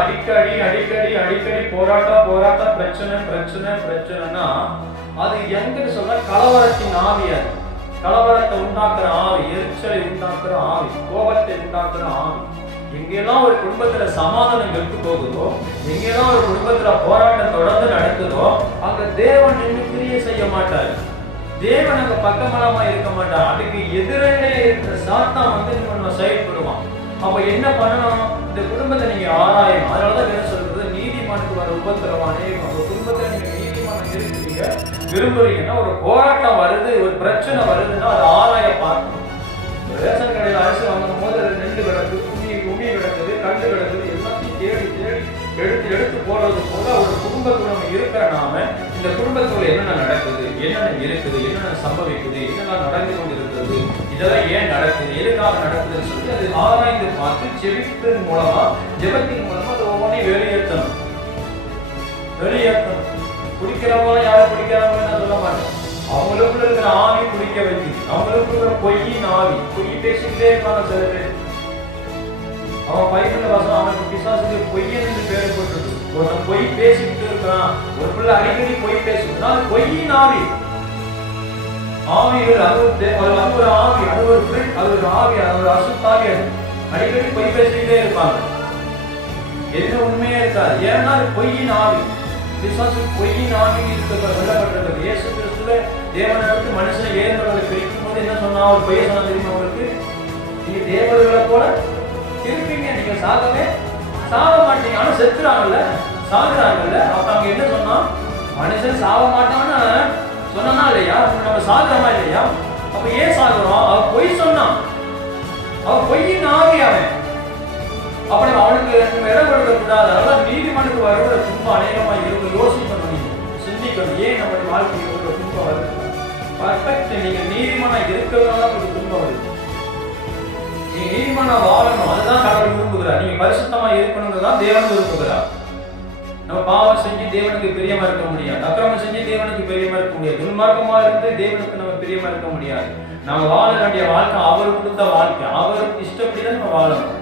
அடிக்கடி அடிக்கடி அடிக்கடி போராட்டம் பிரச்சனைன்னா அது எங்கன்னு சொன்னா கலவரத்தின் ஆவி. அது கலவரத்தை உண்டாக்குற ஆவி, எரிச்சலை உண்டாக்குற ஆவி, கோபத்தை உண்டாக்குற ஆவி. எங்கெல்லாம் ஒரு குடும்பத்துல சமாதானம் கெட்டு போகுதோ, எங்கெல்லாம் ஒரு குடும்பத்துல போராட்டம் தொடர்ந்து நடக்குதோ, அங்க தேவன் நின்று கிரியை செய்ய மாட்டார். தேவன் அங்க பக்கமலமா இருக்க மாட்டார். அதுக்கு எதிரிலே இருக்கிற சாத்தான் நம்ம செயல்படுவான். அப்ப என்ன பண்ணணும்? இந்த குடும்பத்தை நீங்க ஆராயணும். அதனாலதான் என்ன சொல்றது, நீதிமானுக்கு வர உபத்திரவானே. உங்க குடும்பத்தை நீங்க நீதிமானம் இருக்கிறீங்க விரும்புறீங்கன்னா, ஒரு போராட்டம் வருது, ஒரு பிரச்சனை வருதுன்னா அதை ஆராய பார்க்கணும். ரேஷன் கடையில் அரிசி வாங்கும் போது அது நெல்லு கிடக்கு, உமி கிடக்குது, கண்டு கிடக்குது, எல்லாத்தையும் தேடி எடுத்து போடுறது போல ஒரு குடும்பத்துல நம்ம இருக்கிற நாம இந்த குடும்பத்துல என்னென்ன நடக்குது, என்னென்ன இருக்குது, என்னென்ன சம்பவிக்குது, என்னெல்லாம் நடந்து கொண்டு இருக்கிறது, இதெல்லாம் ஏன் நடக்குது, எதுக்காக நடக்குதுன்னு சொல்லி அது ஆராய்ந்து பார்த்து ஜெபத்தின் மூலமா அது ஒவ்வொன்றையும் வெளியேற்றணும். குடிக்கிறவங்க யாரும் குடிக்கிறவங்க நான் சொல்ல மாட்டேன். அவங்களுக்குள்ள இருக்கிற ஆவி குடிக்க வைக்குது. அவங்களுக்குள்ள பொய்யின் ஆவி, பொய் பேசிக்கிட்டே இருப்பாங்க சில பேர். அவன் பைபிள்ல வசனம், அவனுக்கு பிசாசுக்கு பொய்யன் என்று பேர் போட்டுருக்கு. ஒருத்தன் பொய் பேசிக்கிட்டு இருக்கிறான், ஒரு பிள்ளை அடிக்கடி பொய் பேசுதுன்னா அது பொய்யின் ஆவி. ஆவிகள் அது ஒரு ஆவி, அது ஒரு ஃப்ரெண்ட், அது ஒரு ஆவி, அது ஒரு அசுத்தாவி. அது அடிக்கடி பொய் பேசிக்கிட்டே இருப்பாங்க, எந்த உண்மையே இருக்காது. ஏன்னா அது பொய்யின் ஆவி. பிசாசு பொய்யின் ஆவி சொல்லப்பட்டிருக்கிறது. இயேசு கிறிஸ்துவ தேவனுக்கு மனுஷனை ஏறுவதை பிரிக்கும் போது என்ன சொன்னா, ஒரு பொய்ய சொன்னா தெரியுமா உங்களுக்கு? நீங்க தேவர்களை போல இருப்பீங்க, நீங்க சாக மாட்டீங்க. ஆனா செத்துறாங்கல்ல, சாகுறாங்கல்ல. அப்ப அவங்க என்ன சொன்னா, மனுஷன் சாக மாட்டான்னு சொன்னா இல்லையா? நம்ம சாகுறோமா இல்லையா? அப்ப ஏன் சாகுறோம்? அவ பொய் சொன்னான், அவ பொய்யின் ஆவி அவன். அப்ப அவனுக்கு இடம் கொடுக்க கூடாது. அதனால நீதிமன்றத்துக்கு வருகிற துன்பம் அநேகமா இருக்கும். யோசிக்கணும், நீங்க சிந்திக்கணும், ஏன் நம்ம வாழ்க்கையில் ஒரு துன்பம் வருது? பர்ஃபெக்ட், நீங்க நீதிமன்றம் இருக்கிறதுனால உங்களுக்கு துன்பம் வருது. நீங்க நீதிமன்றம் வாழணும், அதுதான் கடவுள் விரும்புகிறார். நீங்க பரிசுத்தமா இருக்கணுங்கிறதான் தேவன் விரும்புகிறார். நம்ம பாவம் செஞ்சு தேவனுக்கு பிரியமா இருக்க முடியாது, அக்கிரமம் செஞ்சு தேவனுக்கு பிரியமா இருக்க முடியாது, துன்மார்க்கமா இருந்து தேவனுக்கு நம்ம பிரியமா இருக்க முடியாது. நம்ம வாழ வேண்டிய வாழ்க்கை அவர் கொடுத்த வாழ்க்கை, அவருக்கு இஷ்டப்படிதான் நம்ம வாழணும்.